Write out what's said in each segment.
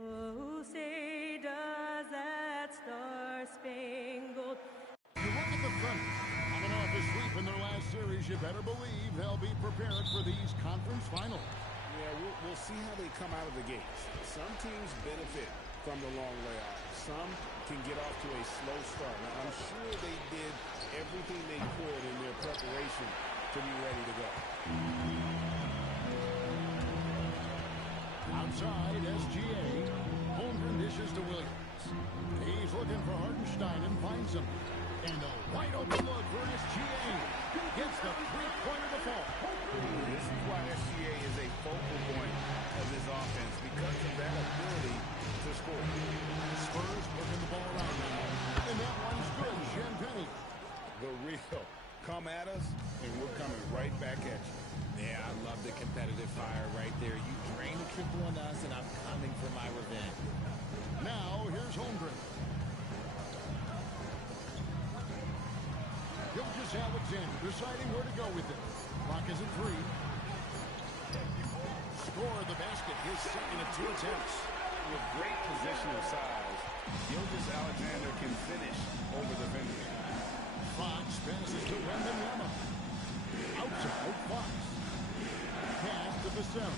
Oh, say does that star-spangled... You look at the Thunder. Coming off a sweep in their last series, you better believe they'll be prepared for these conference finals. Yeah, we'll see how they come out of the gates. Some teams benefit from the long layoff. Some can get off to a slow start. Now, I'm sure they did everything they could in their preparation to be ready to go. Outside, SGA. Holmgren dishes to Williams. He's looking for Hartenstein and finds him. And a wide open look for SGA. Gets the three-pointer to fall. This is why SGA is a focal point of this offense, because of that ability to score. Spurs moving the ball around now. And that one's good. Champagne. The real. Come at us, and we're coming right back at you. Yeah, I love the competitive fire right there. You drain the triple on us, and I'm coming for my revenge. Now, here's Holmgren. Gilgeous-Alexander deciding where to go with it. Clock is at 3. Score the basket, his second of 2 attempts. With great positional size, Gilgeous-Alexander can finish over the defender. Fox passes to Wembanyama. Outside, Fox. Pass to Vassell.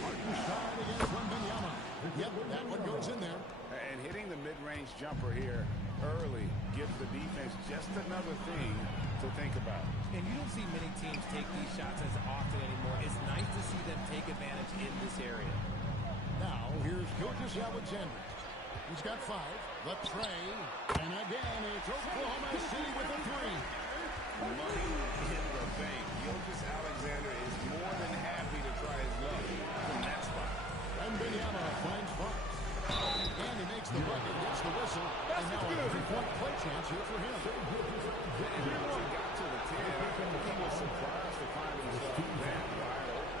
Hartenstein against Wembanyama. Yep, that one goes in there. And hitting the mid-range jumper here early gives the defense just another thing to think about. And you don't see many teams take these shots as often anymore. It's nice to see them take advantage in this area. Now, here's Gilgeous-Alexander. He's got 5. The tray. And again, it's Oklahoma City with a 3. Money in the bank. Gilgeous-Alexander is more than happy to try his luck from that spot. Wembanyama finds Fox. And he makes the bucket, gets the whistle. And now a 3-point play chance here for him. And once he got to the 10, he was surprised to find himself that wide open.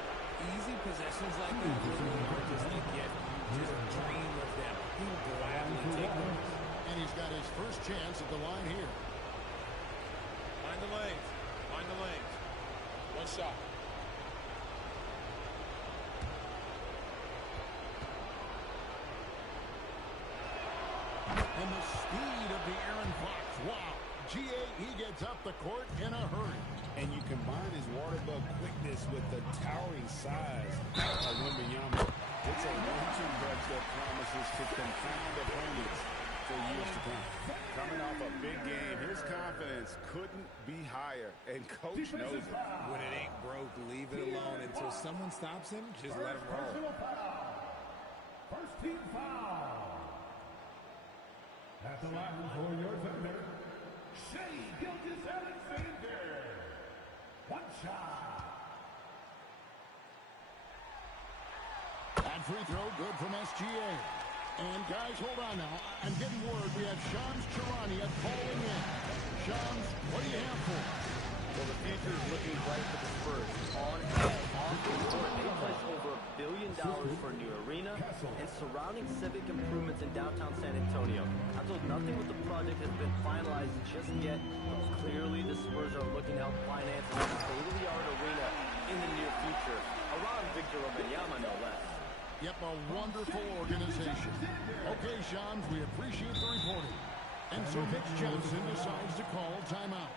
Easy possessions like that really are just a gift. You just dream of them. He will gladly take them. And he's got his first chance at the line here. Find the lanes. Find the lanes. One shot. And the speed of the Aaron Fox. Wow. GA, he gets up the court in a hurry. And you combine his water bug quickness with the towering size of Wembanyama. It's a 1-2 punch that promises to confound opponents for years to come. Coming off a big game, his confidence couldn't be higher, and coach knows it. When it ain't broke, leave it alone. Until someone stops him, just let him roll. First team foul. At the line for your Thunder, Shai Gilgeous-Alexander. One shot. That free throw good from SGA. And guys, hold on now. I'm getting word we have Shams Charania calling in. Shams, what do you have for us? Well, the future is looking bright for the Spurs. On and off the court, they placed over $1 billion for a new arena and surrounding civic improvements in downtown San Antonio. I'm told nothing with the project has been finalized just yet. Clearly, the Spurs are looking to help finance a state-of-the-art arena in the near future, around Victor Wembanyama, no less. Yep, a wonderful organization. Okay, Shams, we appreciate the reporting. And so Mitch Johnson decides to call timeout.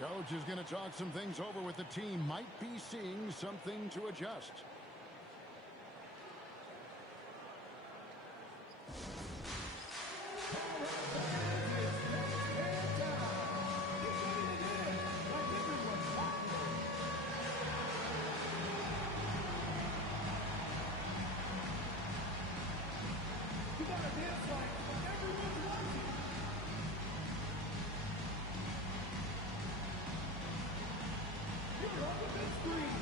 Coach is going to talk some things over with the team. Might be seeing something to adjust. You gotta dance like everyone's watching. You're up with the screen.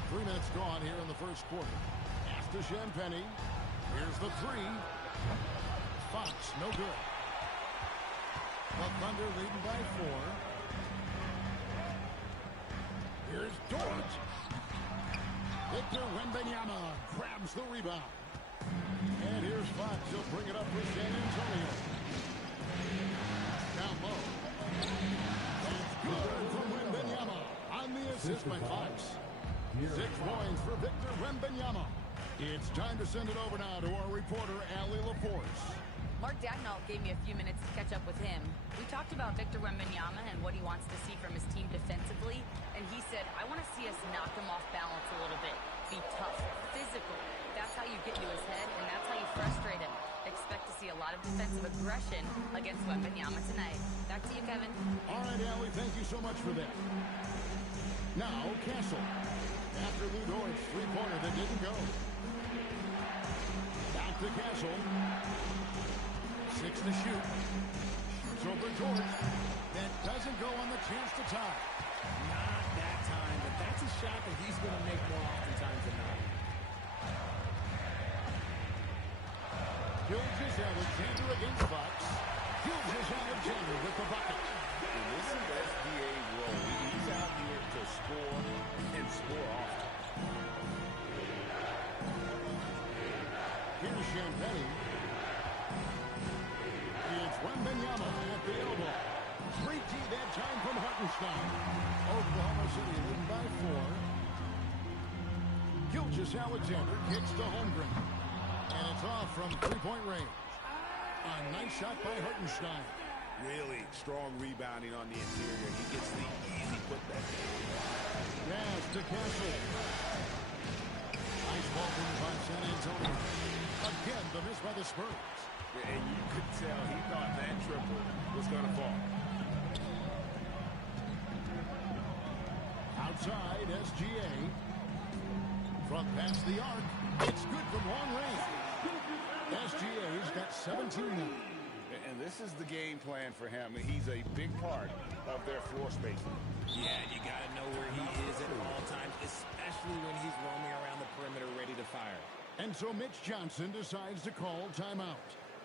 About 3 minutes gone here in the first quarter. Pass to Champagnie. Here's the three. Fox, no good. The Thunder leading by 4. Here's Dort. Victor Wembanyama grabs the rebound. And here's Fox. He'll bring it up for San Antonio. Down low. It's good from Wembanyama. On the assist by Fox. 6 points for Victor Wembanyama. It's time to send it over now to our reporter, Allie LaForce. Mark Dagnall gave me a few minutes to catch up with him. We talked about Victor Wembanyama and what he wants to see from his team defensively, and he said, I want to see us knock him off balance a little bit. Be tough, physical. That's how you get into his head, and that's how you frustrate him. Expect to see a lot of defensive aggression against Wembanyama tonight. Back to you, Kevin. All right, Allie, thank you so much for that. Now, Castle. After Lou Dort's three-pointer that didn't go. Back to Castle. 6 to shoot. Shoots over Dort. That doesn't go on the chance to tie. Not that time, but that's a shot that he's going to make more oftentimes than not. Gilgeous-Alexander against Fox. Gilgeous-Alexander with the bucket. And this is SGA's role. He's out here to score and score often. Here's Champagnie. It's Wembanyama at the elbow. 3T that time from Hartenstein. Oklahoma City leading by 4. Gilgeous-Alexander kicks to Holmgren. And it's off from three-point range. A nice shot by Hartenstein. Really strong rebounding on the interior. He gets the easy putback. Pass to Castle. Nice ball move by San Antonio. Again, the miss by the Spurs. And you could tell he thought that triple was going to fall. Outside, SGA. From past the arc. It's good from long range. SGA's got 17 now. And this is the game plan for him. He's a big part of their floor spacing. Yeah, you got to know where he is at all times, especially when he's roaming around the perimeter ready to fire. And so Mitch Johnson decides to call timeout.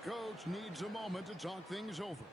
Coach needs a moment to talk things over.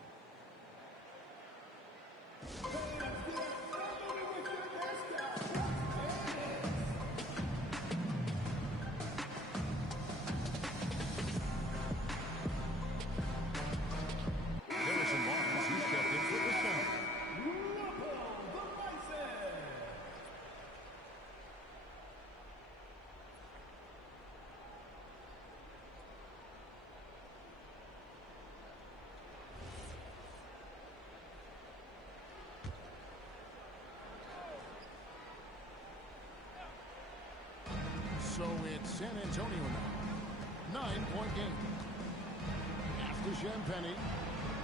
So it's San Antonio now. 9-point game. After Champagnie.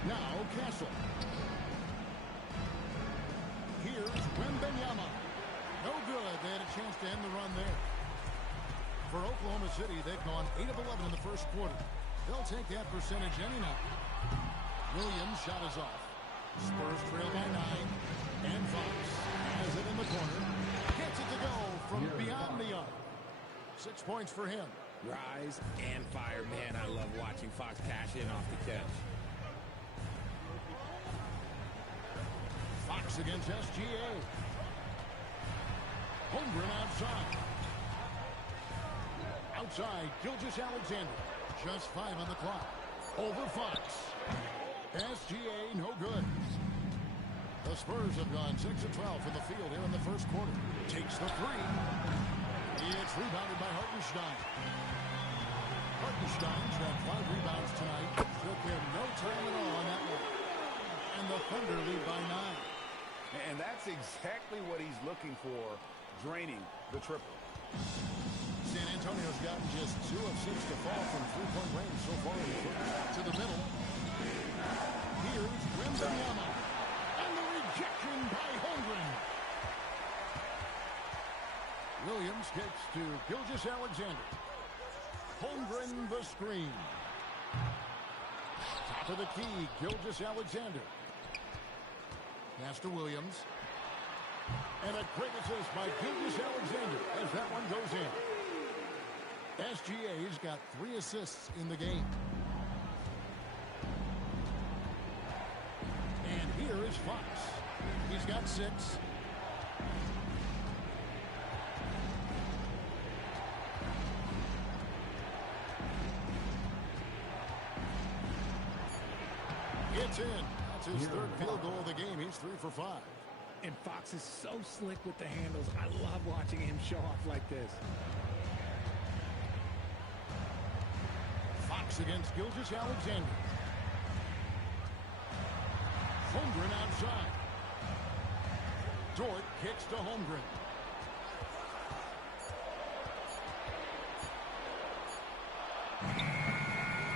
Now Castle. Here's Wembanyama. No good. They had a chance to end the run there. For Oklahoma City, they've gone 8 of 11 in the first quarter. They'll take that percentage any night. Williams' shot is off. Spurs trail by 9. And Fox has it in the corner. Gets it to go from beyond the arc. 6 points for him. Rise and fire. Man, I love watching Fox cash in off the catch. Fox against SGA. Holmgren outside. Outside, Gilgeous-Alexander. Just 5 on the clock. Over Fox. SGA, no good. The Spurs have gone 6 of 12 from the field here in the first quarter. Takes the three. It's rebounded by Hartenstein. Hartenstein's got 5 rebounds tonight. Took him no time at all on that one. And the Thunder lead by 9. And that's exactly what he's looking for, draining the triple. San Antonio's gotten just 2 of 6 to fall from three-point range so far in the first. To the middle. Here's Wembanyama. And the rejection by Holmgren. Williams kicks to Gilgeous-Alexander. Holmgren the screen. Top of the key, Gilgeous-Alexander. Pass to Williams. And a great assist by Gilgeous-Alexander as that one goes in. SGA's got 3 assists in the game. And here is Fox. He's got 6. It's in. That's his 3rd field goal of the game. He's 3 for 5. And Fox is so slick with the handles. I love watching him show off like this. Fox against Gilgeous-Alexander. Holmgren outside. Dort kicks to Holmgren.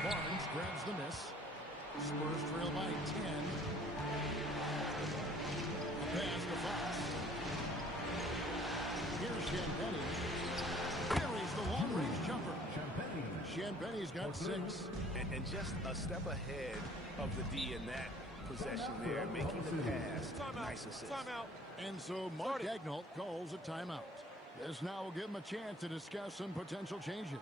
Barnes grabs the miss. Spurs trail by 10. A pass to Fox. Here's Champagny. Carries the long-range jumper. Champagny's got 6. And just a step ahead of the D in that possession there, making the pass. Nice assist. Timeout. And so Mark Daigneault calls a timeout. This now will give him a chance to discuss some potential changes.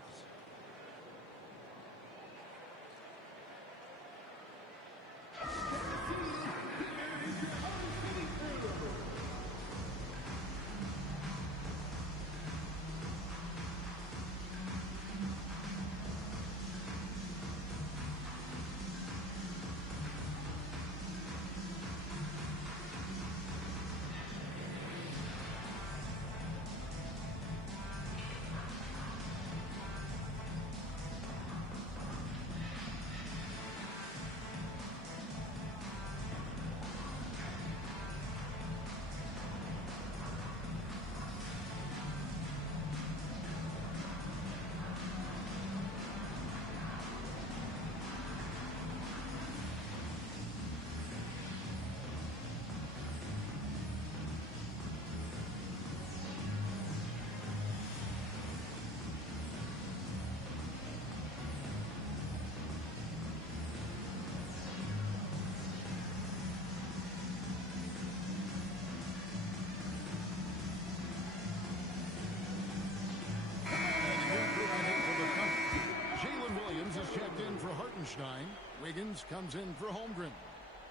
Wiggins comes in for Holmgren.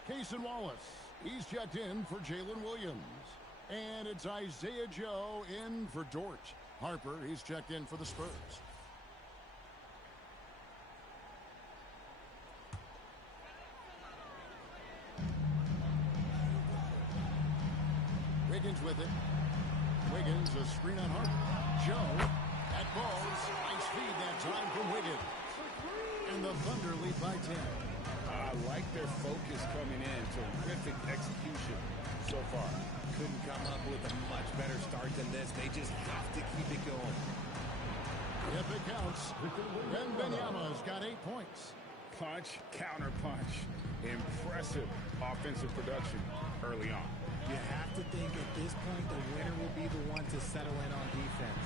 Cason Wallace, he's checked in for Jalen Williams. And it's Isaiah Joe in for Dort. Harper, he's checked in for the Spurs. Wiggins with it. Wiggins, a screen on Harper. Joe, that ball's nice feed that time from Wiggins. And the Thunder lead by 10. I like their focus coming in. Terrific execution so far. Couldn't come up with a much better start than this. They just have to keep it going. If it counts, Wembanyama's got 8 points. Punch, counter punch. Impressive offensive production early on. You have to think at this point the winner will be the one to settle in on defense.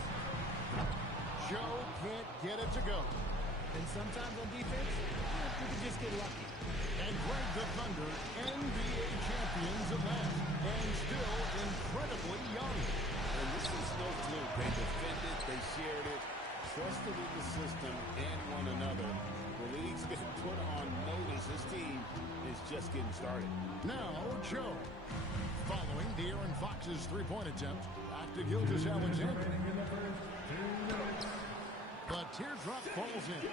Joe can't get it to go. And sometimes on defense, you can just get lucky. And Greg the Thunder, NBA champions at last, and still incredibly young. And this is no fluke. They defended, they shared it, trusted in the system and one another. The league's been put on notice. This team is just getting started. Now, Joe. Following De'Aaron Fox's three-point attempt, back to Gilgeous-Alexander. The teardrop falls in.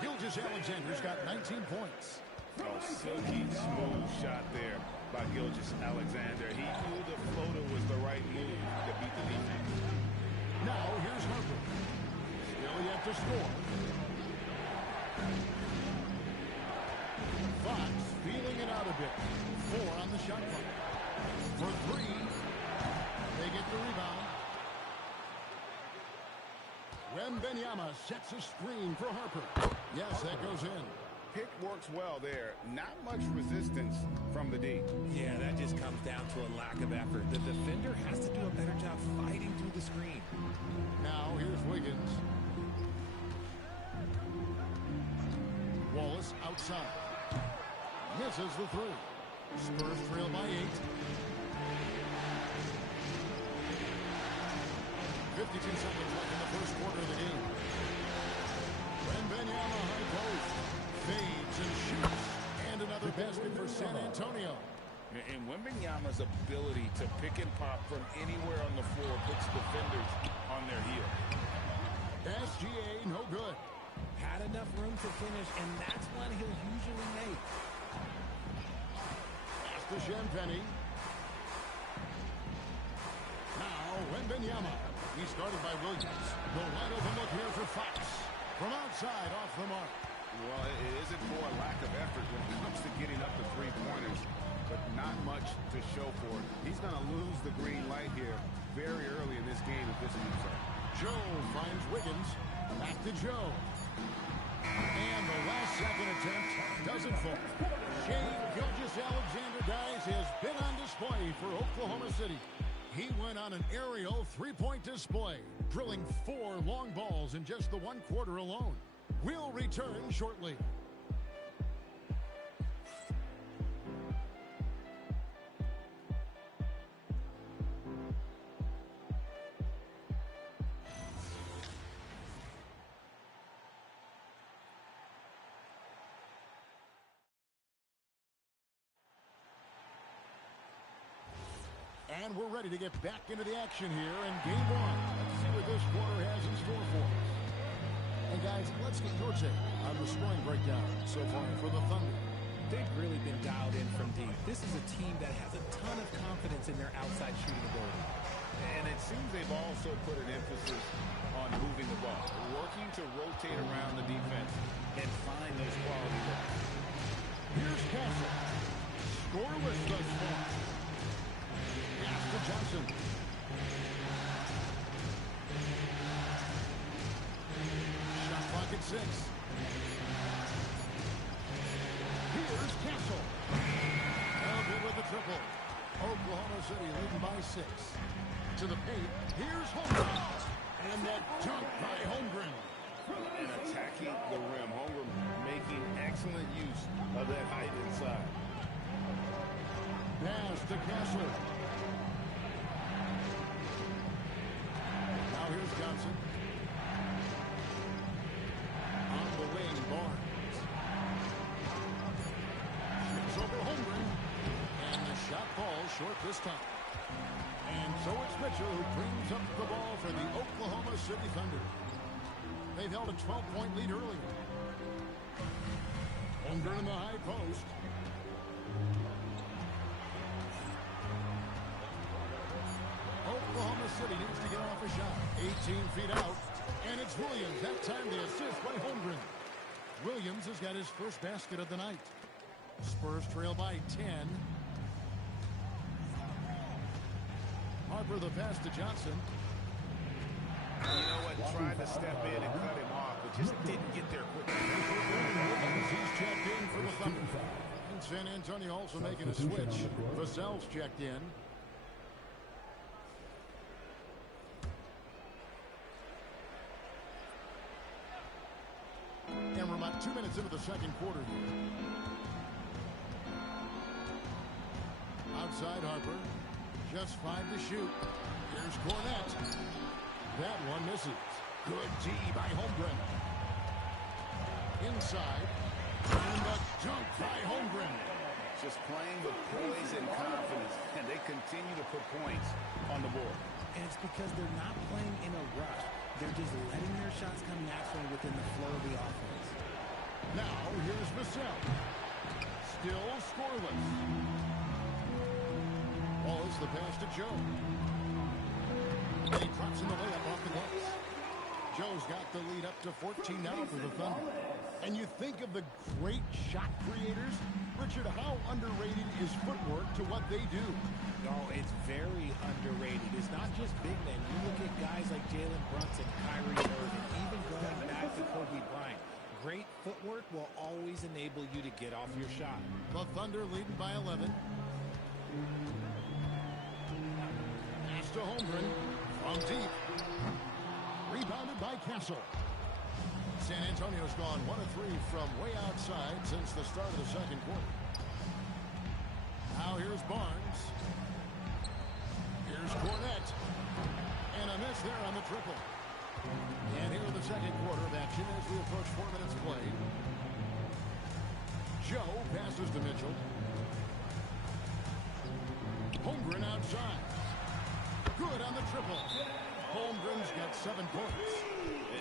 Gilgeous-Alexander's got 19 points. Oh, silky smooth shot there by Gilgeous-Alexander. He knew the floater was the right move to beat the defense. Now here's Harper. Still yet to score. Fox feeling it out a bit. 4 on the shot clock. For 3. They get the rebound. Wembanyama sets a screen for Harper. Yes, that goes in. Pick works well there. Not much resistance from the D. Yeah, that just comes down to a lack of effort. The defender has to do a better job fighting through the screen. Now here's Wiggins. Wallace outside. Misses the 3. Spurs trail by 8. seconds left in the first quarter of the game. Wembanyama high post. Fades and shoots. And another basket for San Antonio. And Wembanyama's ability to pick and pop from anywhere on the floor puts defenders on their heel. SGA, no good. Had enough room to finish, and that's one he'll usually make. Pass to Champagny. Now, Wembanyama. He's guarded by Williams. The wide open look here for Fox. From outside, off the mark. Well, it isn't for a lack of effort when it comes to getting up the three-pointers, but not much to show for it. He's going to lose the green light here very early in this game if this is inside. Joe finds Wiggins. Back to Joe. And the last second attempt doesn't fall. Shai Gilgeous-Alexander, guys, has been on display for Oklahoma City. He went on an aerial three-point display, drilling 4 long balls in just the 1 quarter alone. We'll return shortly. And we're ready to get back into the action here in game 1. Let's see what this quarter has in store for us. And guys, let's get your take on the scoring breakdown so far for the Thunder. They've really been dialed in from deep. This is a team that has a ton of confidence in their outside shooting ability. And it seems they've also put an emphasis on moving the ball, working to rotate around the defense and find those quality looks. Here's Castle. Scoreless thus far. Pass to Johnson. Shot clock at 6. Here's Castle. Well, good with the triple. Oklahoma City leading by 6. To the paint. Here's Holmgren. And that dunk by Holmgren. And attacking the rim. Holmgren making excellent use of that height inside. Pass to Castle. Now here's Johnson. On the wing, Barnes. Shoots over Holmgren. And the shot falls short this time. And so it's Mitchell who brings up the ball for the Oklahoma City Thunder. They've held a 12-point lead earlier. Holmgren in the high post. Oklahoma City needs to get off a shot. 18 feet out. And it's Williams. That time the assist by Holmgren. Williams has got his first basket of the night. Spurs trail by 10. Harper the pass to Johnson. You know what? Tried to step in and cut him off, but just didn't get there quickly. He's checked in for the Thunder. And San Antonio also making a switch. Vassell's checked in. And we're about 2 minutes into the second quarter here. Outside Harper. Just 5 to shoot. Here's Cornette. That one misses. Good D by Holmgren. Inside. And the dunk by Holmgren. Just playing with poise and confidence, and they continue to put points on the board. And it's because they're not playing in a rush. They're just letting their shots come naturally within the flow of the offense. Now, here's Vassell. Still scoreless. Ball is the pass to Joe. And he drops in the layup off the glass. Joe's got the lead up to 14 now for the Thunder. And you think of the great shot creators. Richard, how underrated is footwork to what they do? Oh, it's very underrated. It's not just big men. You look at guys like Jalen Brunson, Kyrie Irving, even going back to Kobe Bryant. Great footwork will always enable you to get off your shot. The Thunder leading by 11. Pass to Holmgren from deep. Rebounded by Castle. San Antonio's gone 1 of 3 from way outside since the start of the second quarter. Now here's Barnes. Here's Cornette. And a miss Fox there on the triple. And here in the second quarter of action as we approach 4 minutes played. Joe passes to Mitchell. Holmgren outside. Good on the triple. Holmgren's got 7 points.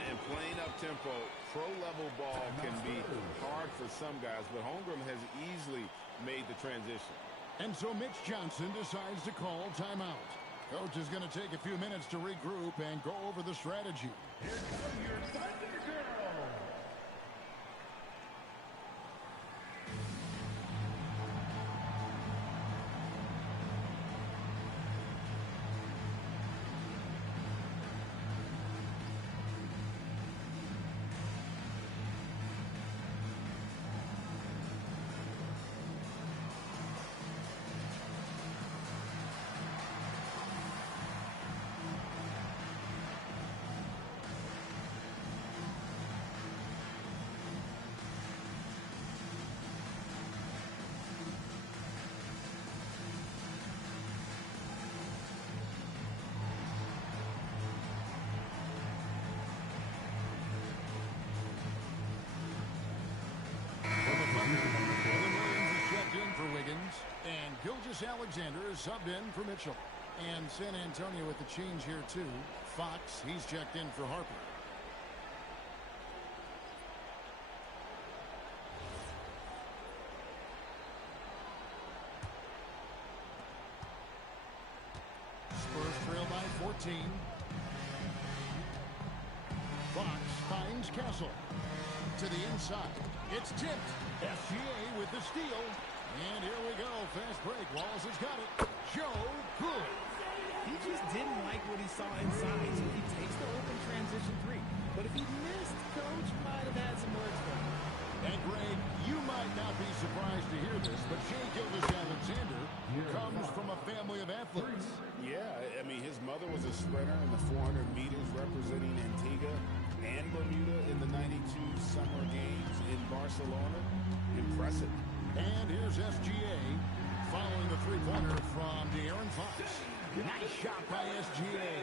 And playing up tempo, pro-level ball can be hard for some guys, but Holmgren has easily made the transition. And so Mitch Johnson decides to call timeout. Coach is going to take a few minutes to regroup and go over the strategy. Here come your Thunder Girls. And Gilgeous-Alexander is subbed in for Mitchell. And San Antonio with the change here too. Fox, he's checked in for Harper. Spurs trail by 14. Fox finds Castle. To the inside. It's tipped. SGA with the steal. And here we go. Fast break. Wallace has got it. Joe, good. He just didn't like what he saw inside, so he takes the open transition 3. But if he missed, Coach might have had some words for him. And Greg, you might not be surprised to hear this, but Shai Gilgeous-Alexander comes from a family of athletes. Yeah, I mean, his mother was a sprinter in the 400 meters representing Antigua and Bermuda in the 92 Summer Games in Barcelona. Impressive. And here's SGA following the three-pointer from De'Aaron Fox. Nice shot by SGA.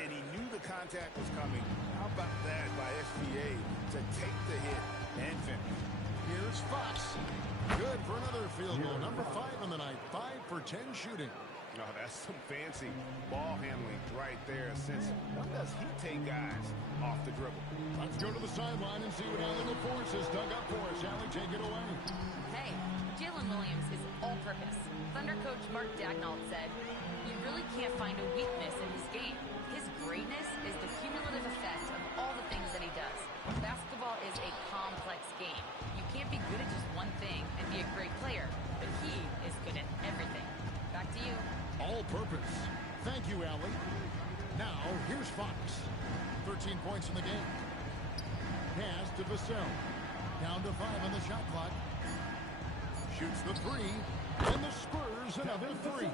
And he knew the contact was coming. How about that by SGA to take the hit and finish? Here's Fox. Good for another field goal. Number 5 on the night. 5 for 10 shooting. Oh, that's some fancy ball handling right there. Since when does he take guys off the dribble? Let's go to the sideline and see what Allie LaForce has dug up for us. Allie, take it away. Hey, Jalen Williams is all-purpose. Thunder coach Mark Daignault said, "You really can't find a weakness in his game. His greatness is the cumulative effect of all the things that he does. Basketball is a complex game. You can't be good at just one thing and be a great player, but he is good at everything." Back to you. All-purpose. Thank you, Allie. Now, here's Fox. 13 points in the game. Pass to Vassell. Down to 5 on the shot clock. Shoots the 3. And the Spurs another 3.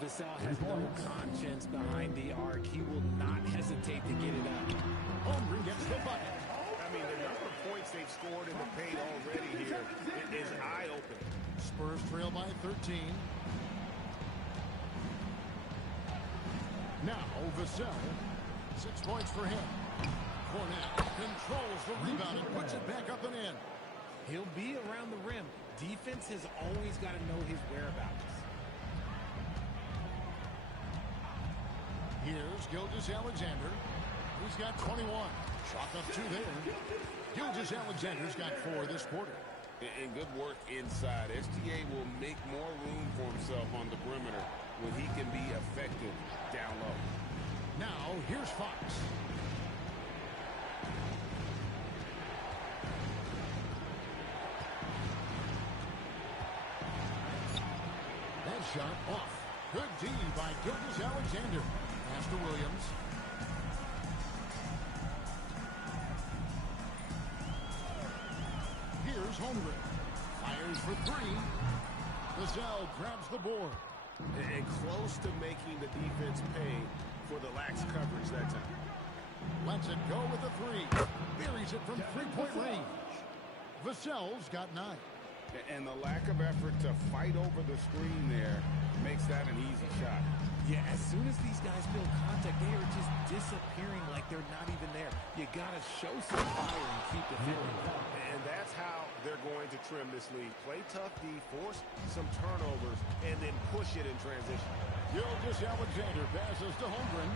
Vassell has no conscience behind the arc. He will not hesitate to get it up. Holmgren gets the bucket. I mean, the number of points they've scored in the paint already here is eye-opening. Spurs trail by 13. Now, Vassell. 6 points for him. Cornette controls the rebound and puts it back up and in. He'll be around the rim. Defense has always got to know his whereabouts. Here's Gilgeous-Alexander. He's got 21. Chalk up 2 there. Gilgeous-Alexander's got 4 this quarter. And good work inside. SGA will make more room for himself on the perimeter when he can be effective down low. Now, here's Fox. That shot off. Good D by Gilgeous-Alexander. Pass to Williams. Here's Holmgren. Fires for 3. Vassell grabs the board. And close to making the defense pay for the lax coverage that time. Lets it go with the 3. Buries it from 3-point range. Vassell's got 9. And the lack of effort to fight over the screen there makes that an easy shot. Yeah, as soon as these guys feel contact, they are just disappearing like they're not even there. You got to show some fire and keep defending. And that's how they're going to trim this lead. Play tough D, force some turnovers, and then push it in transition. Gilgeous-Alexander passes to Holmgren.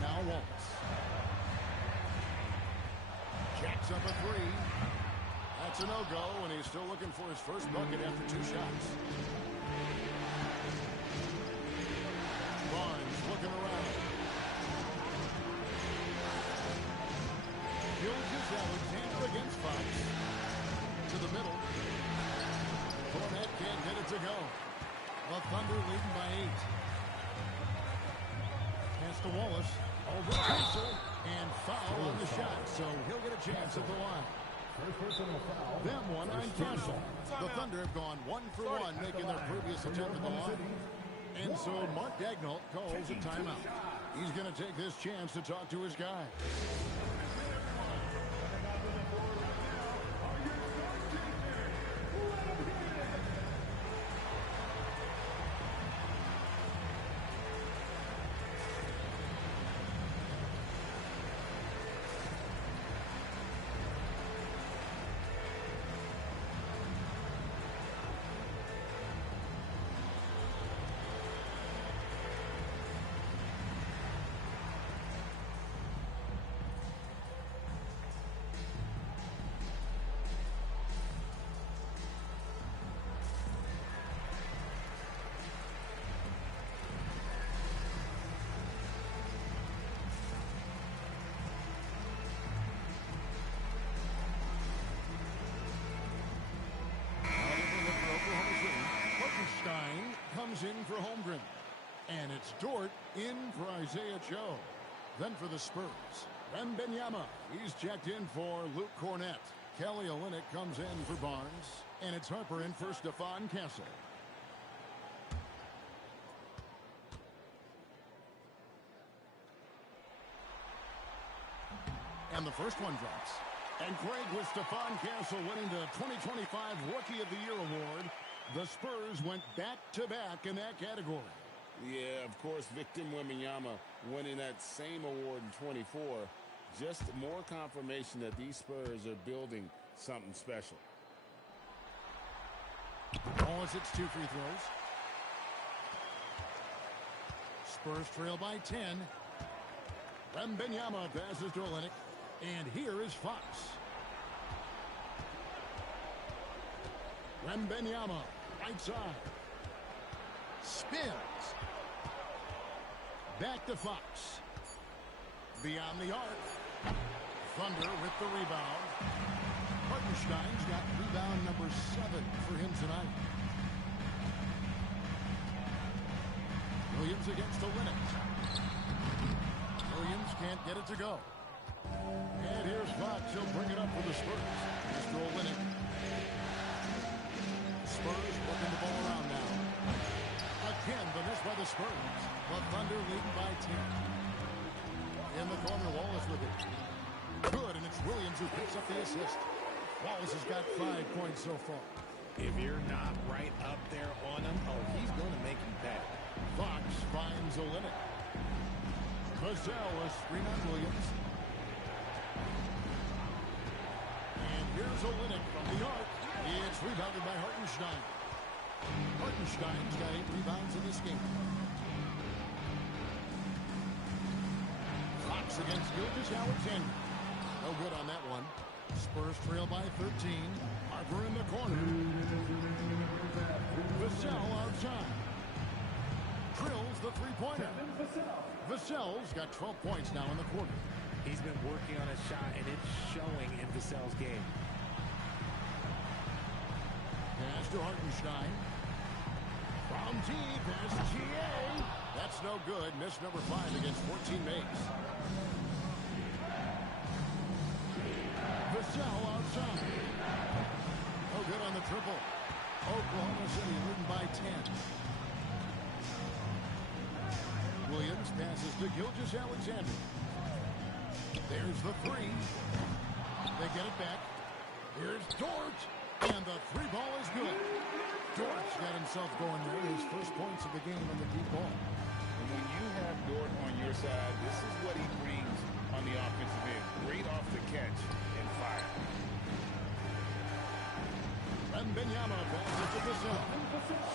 Now Wallace. Jacks up a three. That's a no-go, and he's still looking for his first bucket after 2 shots. Barnes looking around. Gilgeous-Alexander against Fox. To the middle. Cornet can't get it to go. The Thunder leading by 8. Pass to Wallace. Over Castle. And foul on the shot, so he'll get a chance at the line. Them one on Castle. The Thunder have gone 1 for 1, making their previous attempt at the line. And so Mark Daigneault calls a timeout. He's going to take this chance to talk to his guys. Comes in for Holmgren. And it's Dort in for Isaiah Joe. Then for the Spurs, Wembanyama. He's checked in for Luke Cornet. Kelly Olynyk comes in for Barnes. And it's Harper in for Stephon Castle. And the first one drops. And Craig with Stephon Castle winning the 2025 Rookie of the Year award. The Spurs went back-to-back in that category. Yeah, of course, Victor Wembanyama winning that same award in 24. Just more confirmation that these Spurs are building something special. Wallace hits 2 free throws. Spurs trail by 10. Wembanyama passes to Olynyk. And here is Fox. Wembanyama. Right side. Spins. Back to Fox. Beyond the arc. Thunder with the rebound. Hartenstein's got rebound number 7 for him tonight. Williams against Olynyk. Williams can't get it to go. And here's Fox. He'll bring it up for the Spurs. Mr. Olynyk. Spurs working the ball around now. Again, the miss by the Spurs. The Thunder leading by 10. In the corner, Wallace with it. Good, and it's Williams who picks up the assist. Wallace has got 5 points so far. If you're not right up there on him, oh, he's going to make you pay. Fox finds Olynyk. Vassell is screen on Williams. And here's Olynyk from the arc. It's rebounded by Hartenstein. Hartenstein's got 8 rebounds in this game. Fox against Gilgeous-Alexander. No good on that one. Spurs trail by 13. Harper in the corner. Vassell outside. Drills the three-pointer. Vassell's got 12 points now in the quarter. He's been working on a shot, and it's showing in Vassell's game. Pass to Hartenstein. From T, pass to GA. That's no good. Miss number 5 against 14 mates. Vassell outside. No good on the triple. Oklahoma City leading by 10. Williams passes to Gilgeous-Alexander. There's the 3. They get it back. Here's Dort. And the three ball is good. Dort's got himself going there. His first points of the game on the deep ball. And when you have Dort on your side, this is what he brings on the offensive end. Great off the catch and fire. Wembanyama passes to Vassell.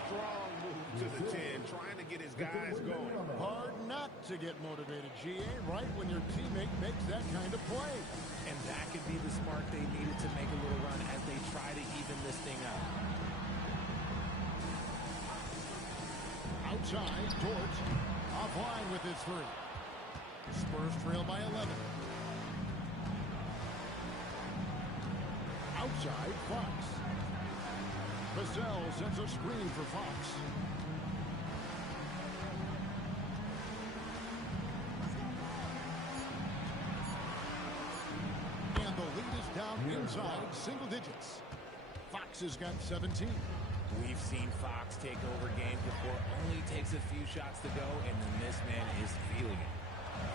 Strong move to the 10, trying to get his guys going. Hard not to get motivated, GA, right when your teammate makes that kind of play. And that could be the spark they needed to make a little run as they try to even this thing up. Outside, Dort offline with his three. Spurs trail by 11. Outside, Fox. Vassell sends a screen for Fox. And the lead is down inside single digits. Fox has got 17. We've seen Fox take over games before. Only takes a few shots to go, and then this man is feeling it.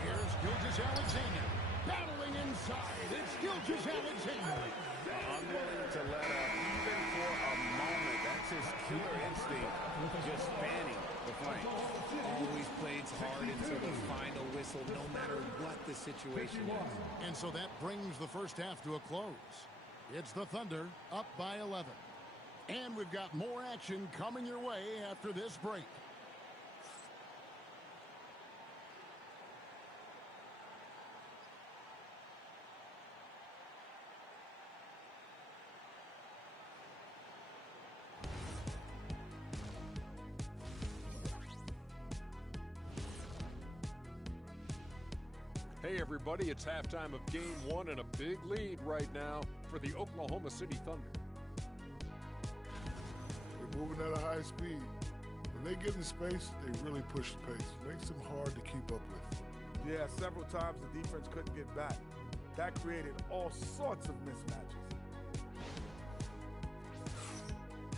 Here's Gilgeous-Alexander. Battling inside. It's Gilgeous-Alexander. Unwilling to let up even for a moment. That's his killer instinct. Just spanning the flank. Always plays hard until the final whistle, no matter what the situation is. And so that brings the first half to a close. It's the Thunder up by 11. And we've got more action coming your way after this break. Hey everybody, it's halftime of game one and a big lead right now for the Oklahoma City Thunder. They're moving at a high speed. When they get in space, they really push the pace. Makes them hard to keep up with. Yeah, several times the defense couldn't get back. That created all sorts of mismatches.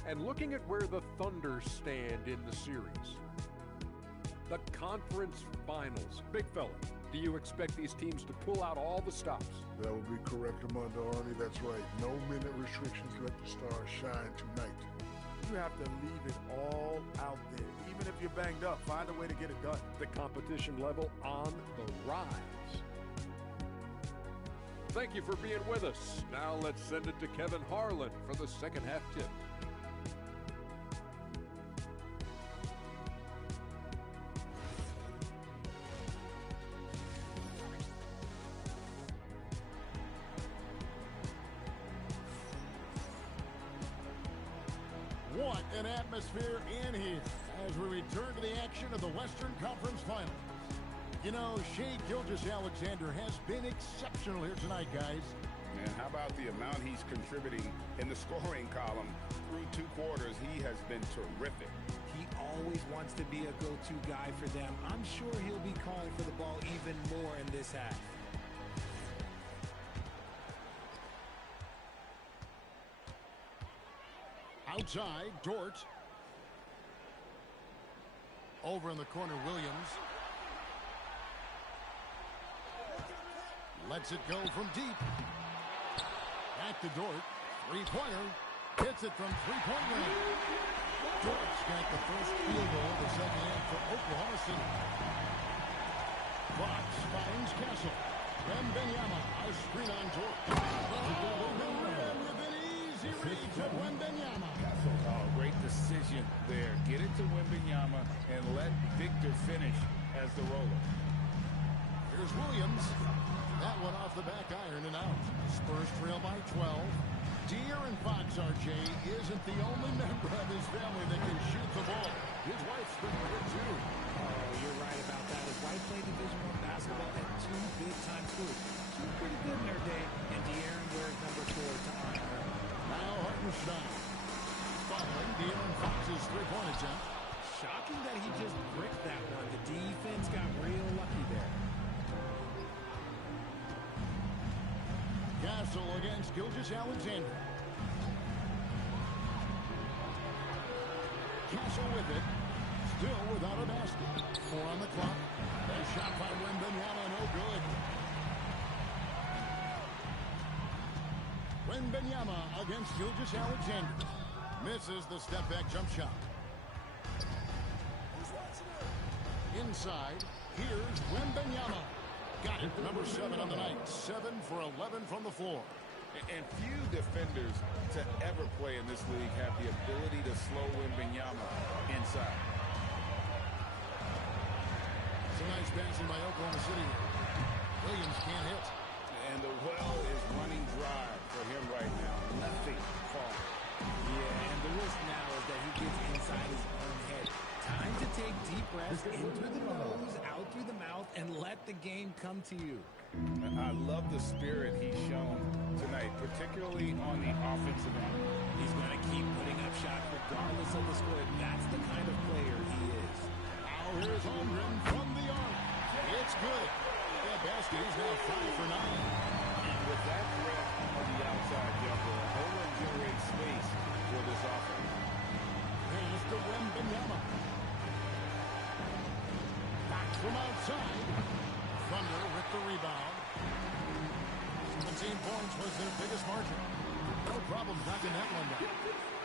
And looking at where the Thunder stand in the series. The conference finals. Big fella, do you expect these teams to pull out all the stops? That would be correct, Armando Arnie. That's right. No minute restrictions. Let the stars shine tonight. You have to leave it all out there. Even if you're banged up, find a way to get it done. The competition level on the rise. Thank you for being with us. Now let's send it to Kevin Harlan for the second half tip. What an atmosphere in here as we return to the action of the Western Conference Finals. You know, Shai Gilgeous-Alexander has been exceptional here tonight, guys. And how about the amount he's contributing in the scoring column? Through two quarters, he has been terrific. He always wants to be a go-to guy for them. I'm sure he'll be calling for the ball even more in this half. Outside, Dort. Over in the corner, Williams. Lets it go from deep. Back to Dort. Three-pointer. Hits it from three-point range. Dort's got the first field goal of the second half for Oklahoma City. Fox finds Castle. Wembanyama, a screen on Dort. With an easy reach of Wembanyama. Oh, great decision there. Get it to Wembanyama and let Victor finish as the roller. Here's Williams. That one off the back iron and out. Spurs trail by 12. De'Aaron Fox, RJ, isn't the only member of his family that can shoot the ball. His wife's pretty good, too. Oh, you're right about that. His wife played Division I basketball at two big-time schools. She was pretty good in her day, and De'Aaron wears number 4 to honor her. Now Hartenstein. Following De'Aaron Fox's three-point attempt. Shocking that he just bricked that one. The defense got real lucky there. Castle against Gilgeous-Alexander. Castle with it. Still without a basket. 4 on the clock. A shot by Wembanyama, no good. Wembanyama against Gilgeous-Alexander. Misses the step-back jump shot. Inside, here's Wembanyama. Got it, number 7 on the night. 7 for 11 from the floor. And few defenders to ever play in this league have the ability to slow Wembanyama inside. It's a nice passing by Oklahoma City. Williams can't hit. And the well is running dry for him right now. Nothing falling. Yeah, and the risk now is that he gets inside his own head. Time to take deep breaths in through the nose, out through the mouth, and let the game come to you. I love the spirit he's shown tonight, particularly on the offensive end. He's going to keep putting up shots regardless of the score. That's the kind of player he is. Now here's Holmgren from the arc. It's good. The basket is now 5 for 9. And with that threat on the outside jumper, Holmgren generates space for this offense. Here's the Wembanyama. Back from outside. Thunder with the rebound. 17 points was their biggest margin. No problem knocking that one down.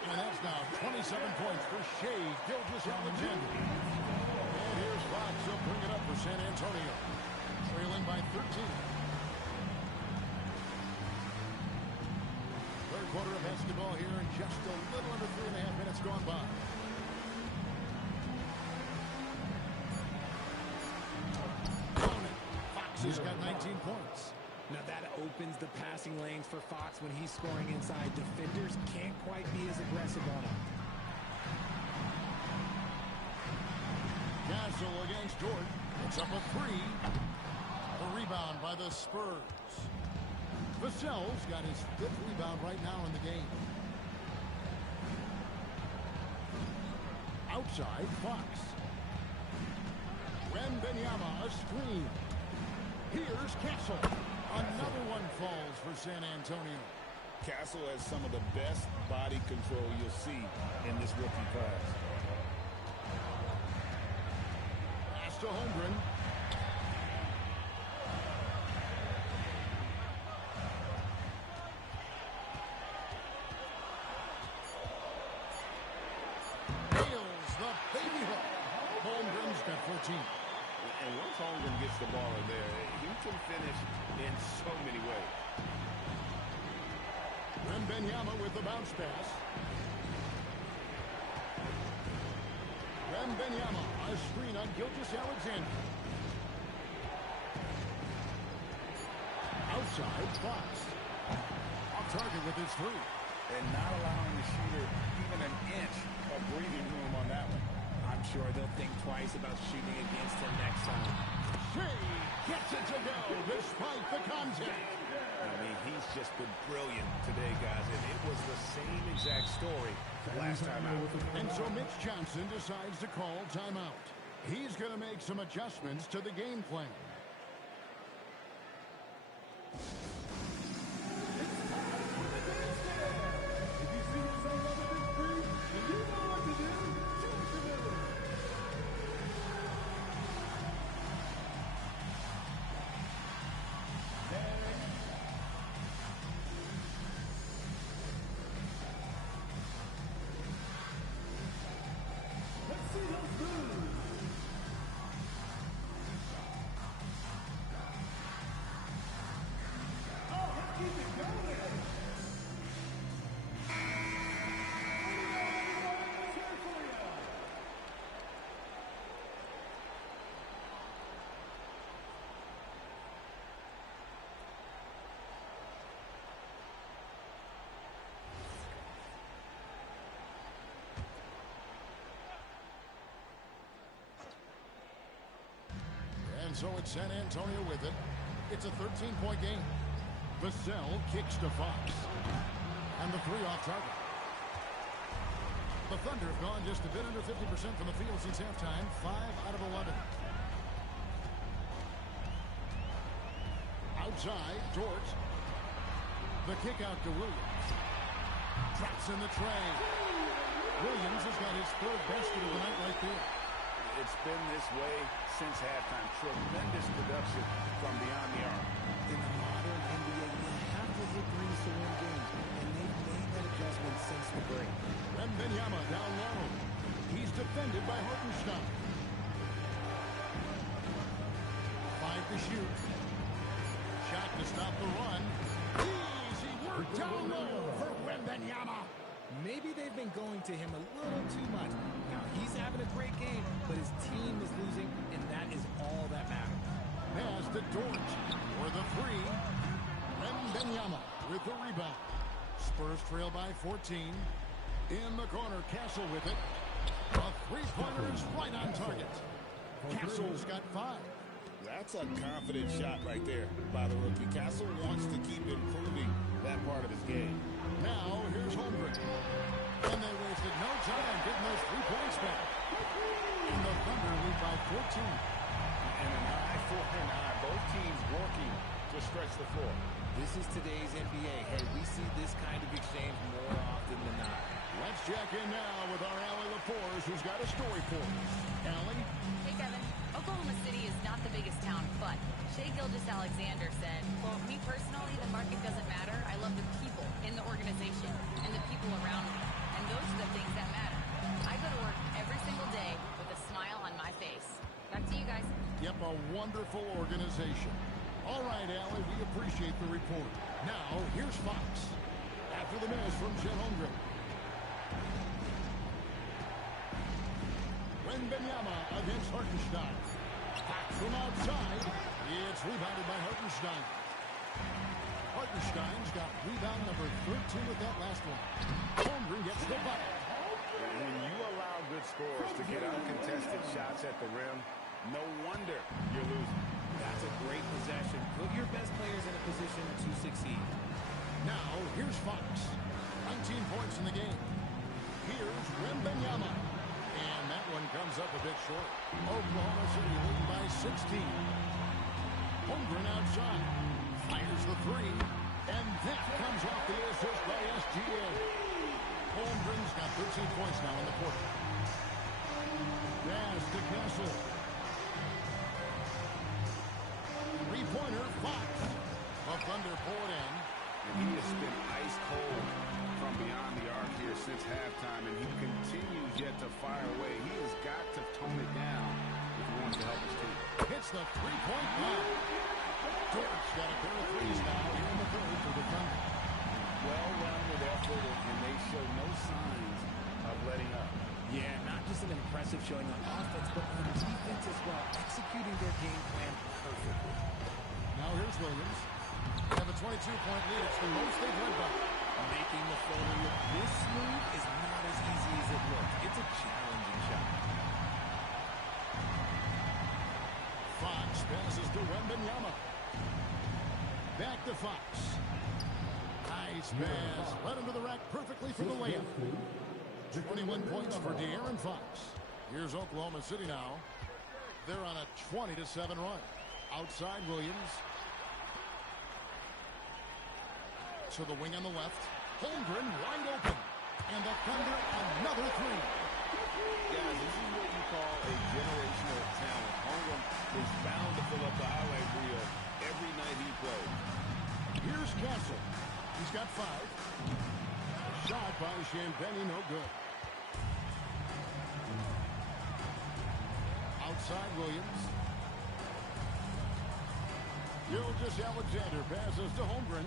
And that's now 27 points for Shai Gilgeous-Alexander. And here's Fox. He'll bring it up for San Antonio. Trailing by 13. Third quarter of basketball here in just a little under 3.5 minutes gone by. Fox has got 19 points. Now that opens the passing lanes for Fox when he's scoring inside. Defenders can't quite be as aggressive on him. Castle against George. It's up a 3. The rebound by the Spurs. Vassell's got his 5th rebound right now in the game. Outside, Fox. Wembanyama, a screen. Here's Castle. Another one falls for San Antonio. Castle has some of the best body control you'll see in this rookie class. Pass to Holmgren. Nails the baby hook. Holmgren's got 14. And once Holmgren gets the ball in there, he can finish in so many ways. Wembanyama with the bounce pass. Wembanyama, a screen on Gilgeous-Alexander. Outside, Fox. Off target with his 3. And not allowing the shooter even an inch of breathing room on that one. I'm sure they'll think twice about shooting against him next time. Shai gets it to go despite the contact. I mean, he's just been brilliant today, guys, and it was the same exact story last time out. And so Mitch Johnson decides to call timeout. He's going to make some adjustments to the game plan. And so it's San Antonio with it. It's a 13-point game. Vassell kicks to Fox. And the 3 off target. The Thunder have gone just a bit under 50% from the field since halftime. 5 out of 11. Outside, George. The kick out to Williams. Drops in the tray. Williams has got his 3rd basket of the night right there. It's been this way since halftime. Tremendous production from beyond the arc. In the modern NBA, you have to hit threes to win games, and they've made that adjustment since the break. Wembanyama down low. He's defended by Hartenstein. 5 to shoot. Shot to stop the run. Easy work down low for Wembanyama. Maybe they've been going to him a little too much. Now, he's having a great game, but his team is losing, and that is all that matters. Pass to Dort for the three. Wembanyama with the rebound. Spurs trail by 14. In the corner, Castle with it. A three-pointer is right on target. Castle's got 5. That's a confident shot right there by the rookie. Castle wants to keep improving that part of his game. Now, here's Holmgren. And they wasted no time getting those 3 points back. And the Thunder lead by 14. And an eye for an eye. Both teams working to stretch the floor. This is today's NBA. Hey, we see this kind of exchange more often than not. Let's check in now with our Allie LaForce, who's got a story for us. Allie? Hey, Kevin. Oklahoma City is not the biggest town, but Shai Gilgeous-Alexander said, quote, "Me personally, the market doesn't matter. I love the people in the organization and the people around me. And those are the things that matter. I go to work every single day with a smile on my face." Back to you guys. Yep, a wonderful organization. All right, Allie, we appreciate the report. Now, here's Fox. After the miss from Chet Holmgren. Wembanyama against Hartenstein. Back from outside. It's rebounded by Hartenstein. Hartenstein's got rebound number 13 with that last one. Holmgren gets the bucket. When you allow good scores to get uncontested shots at the rim, no wonder you're losing. That's a great possession. Put your best players in a position to succeed. Now, here's Fox. 19 points in the game. Here's Wembanyama. And that one comes up a bit short. Oklahoma City leading by 16. Holmgren outside. Fires the three. And that comes off the assist by SGA. Holmgren's got 13 points now in the quarter. Pass to Castle. Three-pointer, Fox. The Thunder pull it in. And he has been ice cold from beyond the arc here since halftime, and he continues yet to fire away. He has got to tone it down if he wants to help his team. Hits the three-point line. Dort's got a pair of threes now here in the third for the Thunder. Well-rounded effort, and they show no signs of letting up. Yeah, not just an impressive showing on offense, but on defense as well, executing their game plan perfectly. Now here's Williams. They have a 22-point lead. It's the most they've led by. Making the floater look this smooth is not as easy as it looks. It's a challenging shot. Fox passes to Wembanyama. Back to Fox. Nice pass. Led him to the rack perfectly for the layup. 21 points for De'Aaron Fox. Here's Oklahoma City now. They're on a 20-7 run. Outside Williams. To the wing on the left. Holmgren wide open. And the Thunder another three. Guys, this is what you call a generational talent. Holmgren is bound to fill up the highlight reel every night he plays. Here's Castle. He's got 5. Shot by Champagny, no good. Outside Williams. Gilgeous-Alexander passes to Holmgren.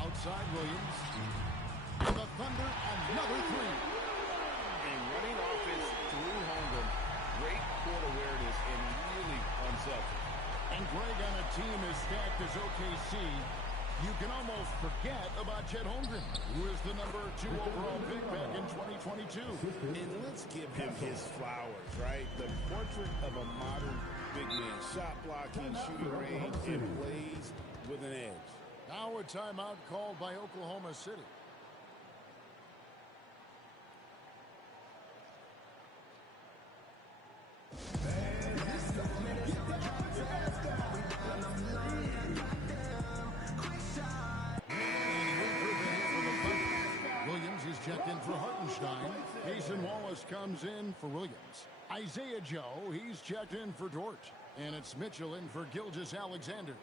Outside Williams. And the Thunder another three. And running offense through Holmgren. Great court awareness and really unselfish. And Greg, on a team as stacked as OKC, you can almost forget about Chet Holmgren, who is the number 2 overall pick back in 2022. And let's give him his flowers, right? The portrait of a modern big man. Shot blocking, shooting range, and plays with an edge. Now a timeout called by Oklahoma City. Williams is checked in for Hartenstein. Mason Wallace comes in for Williams. Isaiah Joe, he's checked in for Dort. And it's Mitchell in for Gilgeous-Alexander.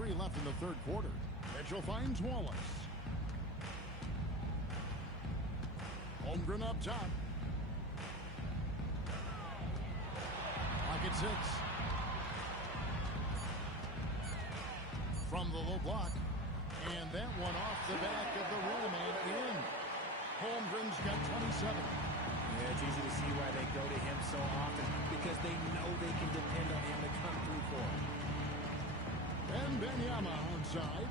2:33 left in the third quarter. Mitchell finds Wallace. Holmgren up top. Pocket 6. From the low block. And that one off the back of the rim and in. Holmgren's got 27. Yeah, it's easy to see why they go to him so often, because they know they can depend on him to come through for them. Wembanyama onside.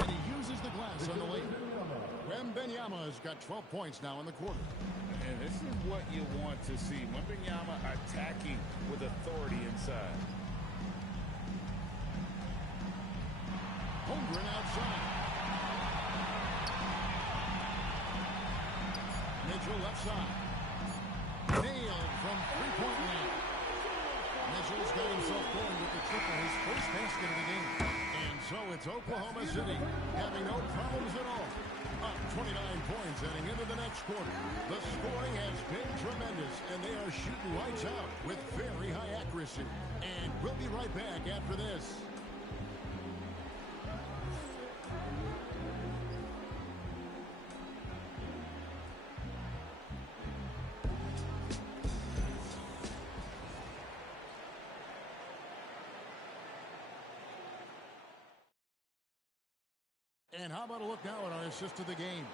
And he uses the glass on the lane. Wembanyama has got 12 points now in the quarter. And this is what you want to see. Wembanyama attacking with authority inside. Holmgren outside. Mitchell left side. Nailed from three-point line. Mitchell's got himself going with the triple, his first basket of the game. And so it's Oklahoma City having no problems at all. Up 29 points heading into the next quarter. The scoring has been tremendous, and they are shooting lights out with very high accuracy. And we'll be right back after this. And how about a look now at our assist of the game?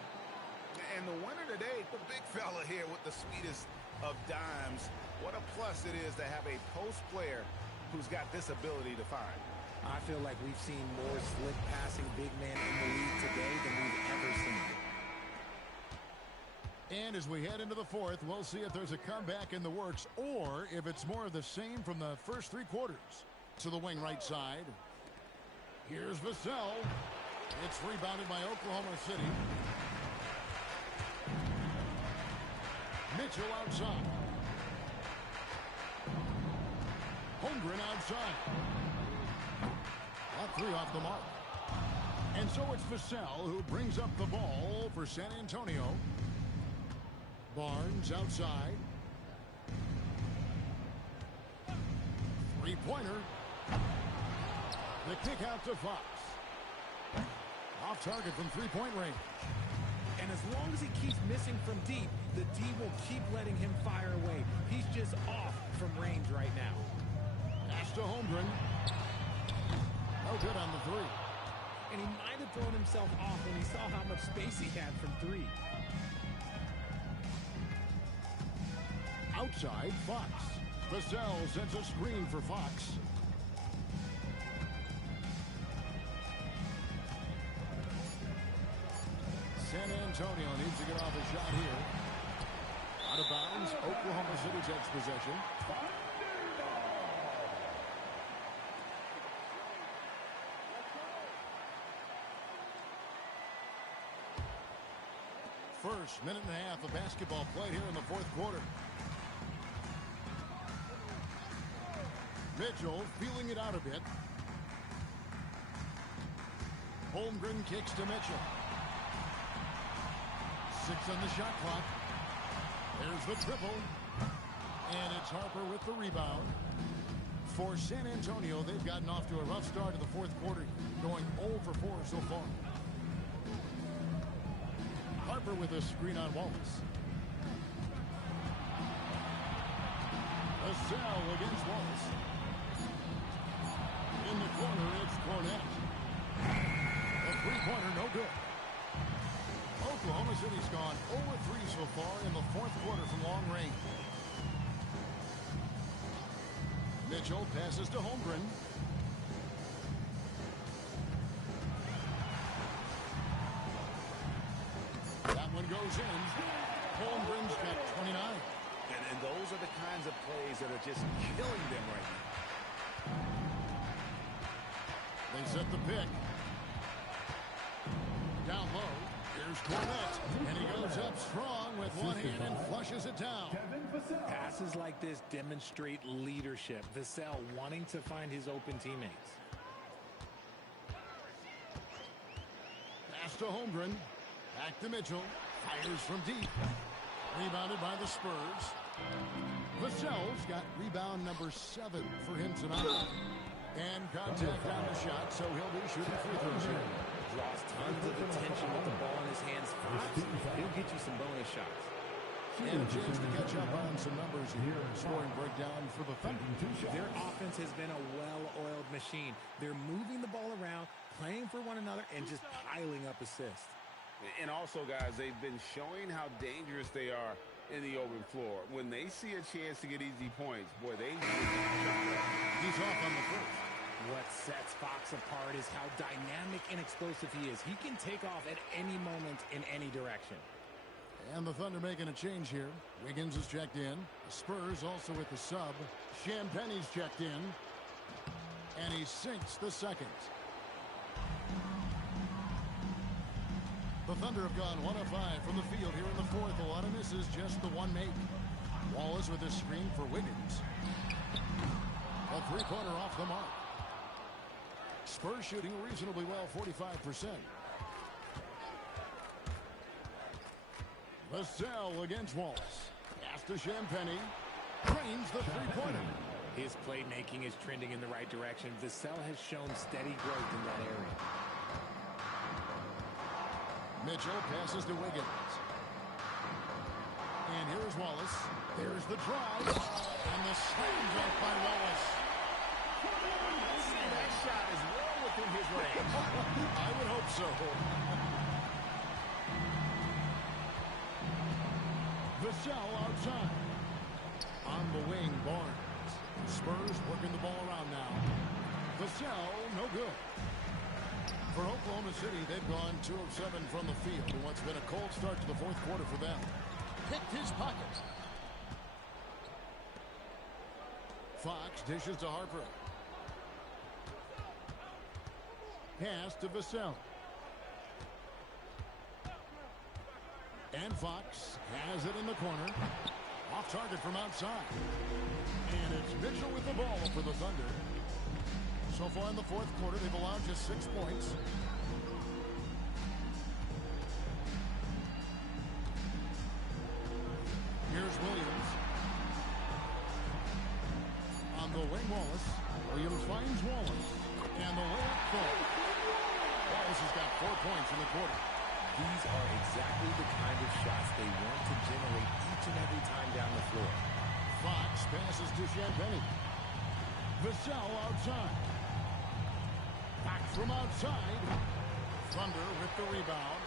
And the winner today, the big fella here with the sweetest of dimes. What a plus it is to have a post player who's got this ability to find. I feel like we've seen more slick passing big men in the league today than we've ever seen. And as we head into the fourth, we'll see if there's a comeback in the works or if it's more of the same from the first three quarters. To the wing right side. Here's Vassell. It's rebounded by Oklahoma City. Mitchell outside. Holmgren outside. All three off the mark. And so it's Vassell who brings up the ball for San Antonio. Barnes outside. Three-pointer. The kick out to Fox. Off target from three-point range. And as long as he keeps missing from deep, the D will keep letting him fire away. He's just off from range right now. Pass to Holmgren. No good on the three. And he might have thrown himself off when he saw how much space he had from three. Outside, Fox. Vassell sends a screen for Fox. San Antonio needs to get off a shot here. Out of bounds, Oklahoma City takes possession. First minute and a half of basketball played here in the fourth quarter. Mitchell feeling it out a bit. Holmgren kicks to Mitchell. 6 on the shot clock. There's the triple. And it's Harper with the rebound. For San Antonio, they've gotten off to a rough start in the fourth quarter, going 0 for 4 so far. Harper with a screen on Wallace. Vassell against Wallace. In the corner, it's Cornett. The three-pointer, no good. Oklahoma City's gone 0-3 so far in the fourth quarter from long range. Mitchell passes to Holmgren. That one goes in. Holmgren's got 29. And those are the kinds of plays that are just killing them right now. They set the pick. Down low. Here's Cornett, and he goes up strong with one hand and flushes it down. Passes like this demonstrate leadership. Vassell wanting to find his open teammates. Pass to Holmgren. Back to Mitchell. Fires from deep. Rebounded by the Spurs. Vassell's got rebound number 7 for him tonight. And contact on the shot, so he'll be shooting free throws here. Draws tons of attention with the ball in his hands. He'll get you some bonus shots. And a chance to catch up on some numbers here. Scoring breakdown for the Thunder. Their offense has been a well-oiled machine. They're moving the ball around, playing for one another, and just piling up assists. And also, guys, they've been showing how dangerous they are in the open floor. When they see a chance to get easy points, boy, they he's off on the first. What sets Fox apart is how dynamic and explosive he is. He can take off at any moment in any direction. And the Thunder making a change here. Wiggins is checked in. The Spurs also with the sub. Champagne's checked in. And he sinks the second. The Thunder have gone 1 of 5 from the field here in the fourth. A lot of misses, just the one make. Wallace with his screen for Wiggins. A three-pointer off the mark. Spurs shooting reasonably well, 45%. Vassell against Wallace. Pass to Champagne. Drains the three-pointer. His playmaking is trending in the right direction. Vassell has shown steady growth in that area. Mitchell passes to Wiggins. And here's Wallace. There's the drive. And the slam dunk by Wallace. That shot is well within his range. I would hope so. Vassell outside. On the wing, Barnes. Spurs working the ball around now. Vassell, no good. For Oklahoma City, they've gone 2 of 7 from the field in what's been a cold start to the fourth quarter for them. Picked his pocket. Fox dishes to Harper. Pass to Vassell. And Fox has it in the corner. Off target from outside. And it's Mitchell with the ball for the Thunder. So far in the fourth quarter, they've allowed just 6 points. Here's Williams. On the wing, Wallace. Williams finds Wallace. And the layup goal. Wallace has got 4 points in the quarter. These are exactly the kind of shots they want to generate each and every time down the floor. Fox passes to Champagne. Vassell outside. Back from outside. Thunder with the rebound.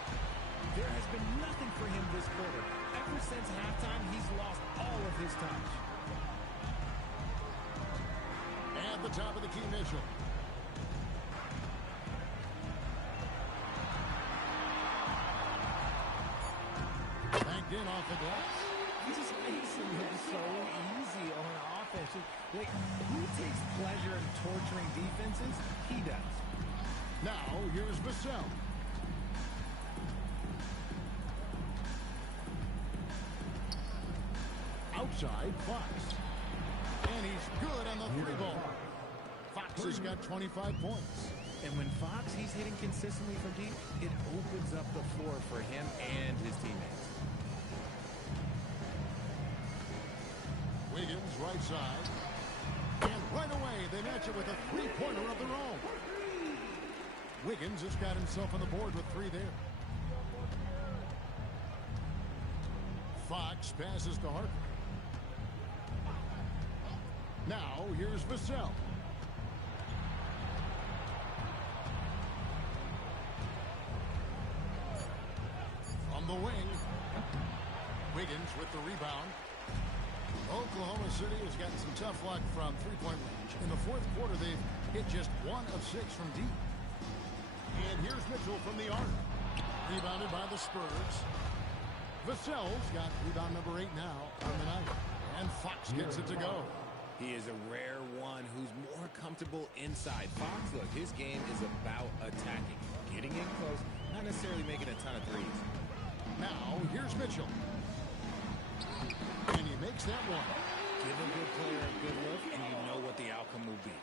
There has been nothing for him this quarter. Ever since halftime, he's lost all of his touch. And the top of the key, Mitchell. Backed in off the glass. This makes it look so easy on offense. Like, who takes pleasure in torturing defenses? He does. Now, here's Vassell. Outside, Fox. And he's good on the three ball. Fox has got 25 points. And when Fox, he's hitting consistently from deep, it opens up the floor for him and his teammates. Wiggins, right side. And right away, they match it with a three-pointer of their own. Wiggins has got himself on the board with 3 there. Fox passes to Harper. Now, here's Vassell. On the wing. Wiggins with the rebound. Oklahoma City has gotten some tough luck from three-point range. In the fourth quarter, they've hit just 1 of 6 from deep. And here's Mitchell from the arc. Rebounded by the Spurs. Vassell's got rebound number 8 now on the night. And Fox gets it to go. He is a rare one who's more comfortable inside. Fox, look, his game is about attacking. Getting in close, not necessarily making a ton of threes. Now, here's Mitchell. And he makes that one. Give a good player a good look, and you know what the outcome will be.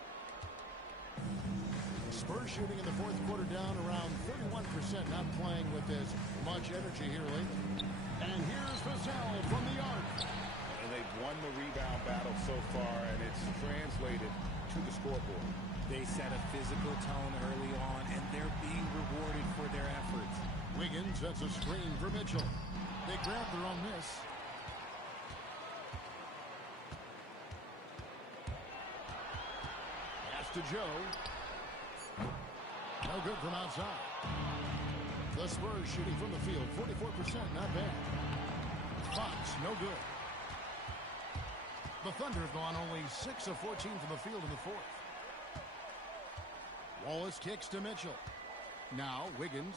Spurs shooting in the fourth quarter down around 31%, not playing with as much energy here lately. And here's Vassell from the arc. And they've won the rebound battle so far, and it's translated to the scoreboard. They set a physical tone early on, and they're being rewarded for their efforts. Wiggins sets a screen for Mitchell. They grab their own miss. Pass to Joe. No good from outside. The Spurs shooting from the field, 44%, not bad. Fox, no good. The Thunder have gone only 6 of 14 from the field in the fourth. Wallace kicks to Mitchell. Now Wiggins.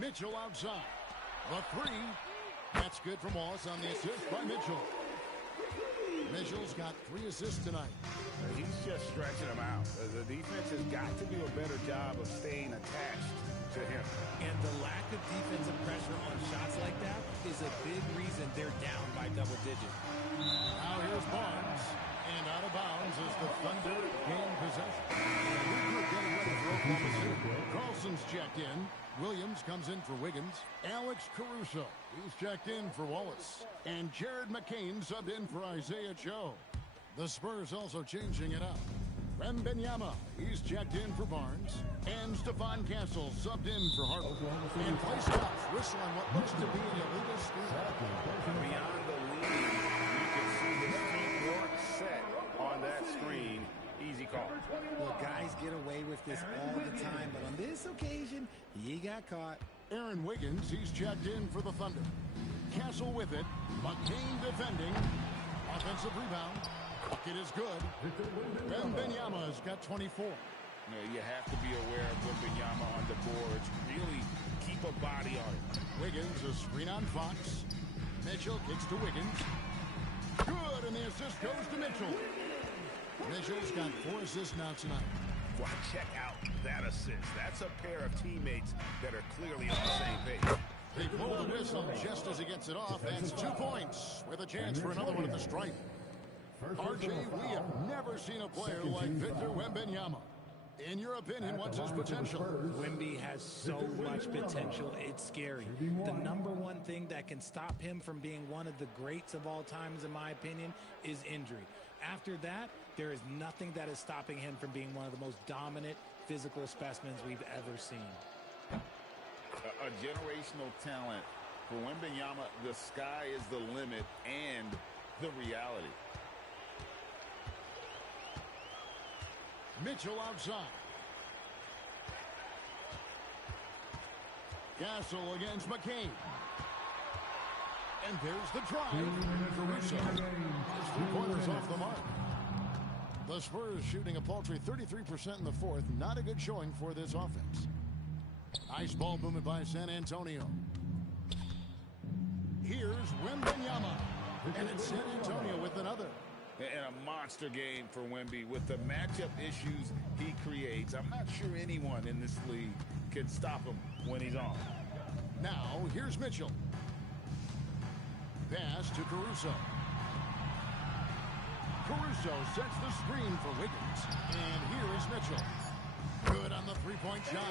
Mitchell outside. The three. That's good from Wallace on the assist by Mitchell. Mitchell's got 3 assists tonight. He's just stretching them out. The defense has got to do a better job of staying attached to him. And the lack of defensive pressure on shots like that is a big reason they're down by double digits. Now here's Barnes. And out of bounds as the Thunder gain possession. We're getting ready for Oklahoma City. Carlson's checked in. Williams comes in for Wiggins. Alex Caruso, he's checked in for Wallace. And Jared McCain subbed in for Isaiah Joe. The Spurs also changing it up. Wembanyama, he's checked in for Barnes. And Stephon Castle subbed in for Harper. And play stops whistle on what looks to be an illegal screen. Beyond the lead, you can see his feet weren't set on that screen. Easy call. Well, guys get away with this all the time, but on this occasion, he got caught. Aaron Wiggins, he's checked in for the Thunder. Castle with it. McCain defending. Offensive rebound. Bucket is good. Wembanyama's got 24. You have to be aware of Wembanyama on the boards. Really keep a body on it. Wiggins, a screen on Fox. Mitchell kicks to Wiggins. Good, and the assist goes to Mitchell. Mitchell's got 4 assists now tonight. Wow, check out that assist. That's a pair of teammates that are clearly on the same page. They blow the whistle just as he gets it off. That's 2 points with a chance for another one at the stripe. RJ, we have never seen a player like Victor Wembanyama. In your opinion, what's his potential? Wemby has so much potential, it's scary. The number one thing that can stop him from being one of the greats of all times, in my opinion, is injury. After that, there is nothing that is stopping him from being one of the most dominant physical specimens we've ever seen. A generational talent. For Wembanyama, the sky is the limit and the reality. Mitchell outside. Castle against McCain. And there's the drive. Caruso. His 3-pointers off the mark. The Spurs shooting a paltry 33% in the fourth. Not a good showing for this offense. Ice ball movement by San Antonio. Here's Wembanyama. And it's San Antonio with another. And a monster game for Wemby with the matchup issues he creates. I'm not sure anyone in this league can stop him when he's on. Now, here's Mitchell. Pass to Caruso. Caruso sets the screen for Wiggins. And here is Mitchell. Good on the 3-point shot.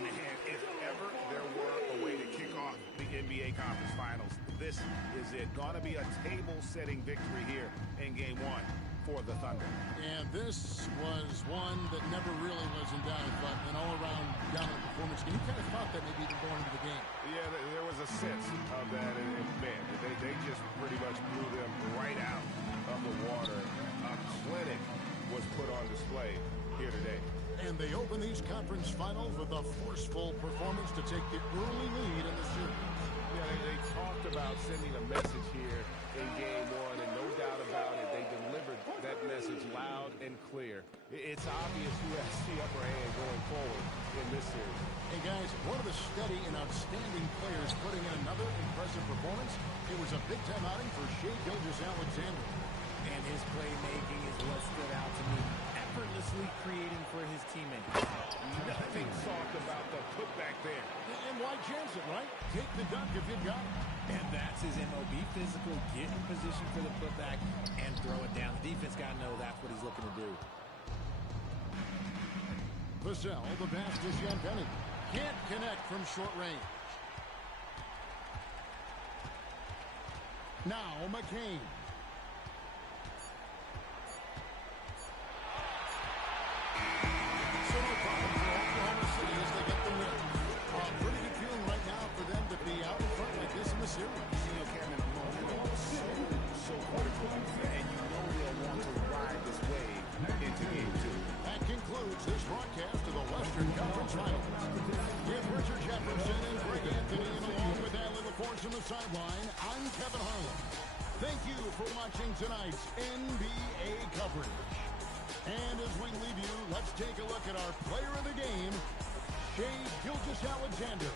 Man, if ever there were a way to kick off the NBA Conference Finals, this is it. Gonna be a table-setting victory here in Game 1 for the Thunder. And this was one that never really was in doubt, but an all-around dominant performance. And you kind of thought that maybe even going into the game. Yeah, there was a sense of that, and man, they just pretty much blew them right out of the water. A clinic was put on display here today. And they open these conference finals with a forceful performance to take the early lead in the series. Yeah, they talked about sending a message here in Game 1, and no doubt about it, they delivered that message loud and clear. It's obvious who has the upper hand going forward in this series. Hey, guys, one of the steady and outstanding players putting in another impressive performance. It was a big-time outing for Shai Gilgeous-Alexander. And his playmaking is what stood out to me. Effortlessly creating for his teammates. Nothing soft about the putback there. And why chance it, right? Take the dunk if you've got it. And that's his MO. Be physical, get in position for the putback, and throw it down. The defense got to know that's what he's looking to do. Vassell, the pass to Champagny. Can't connect from short range. Now McCain. So no problem for Oklahoma City as they get the win. Pretty good feeling right now for them to be out in front like this in the series. You know, Kevin, so critical, and you know they'll want to ride this wave into game 2. That concludes this broadcast of the Western Conference Finals. With Richard Jefferson and Greg Anthony, and along with that little force on the sideline, I'm Kevin Harlan. Thank you for watching tonight's NBA coverage. And as we leave you, let's take a look at our player of the game, Shai Gilgeous-Alexander.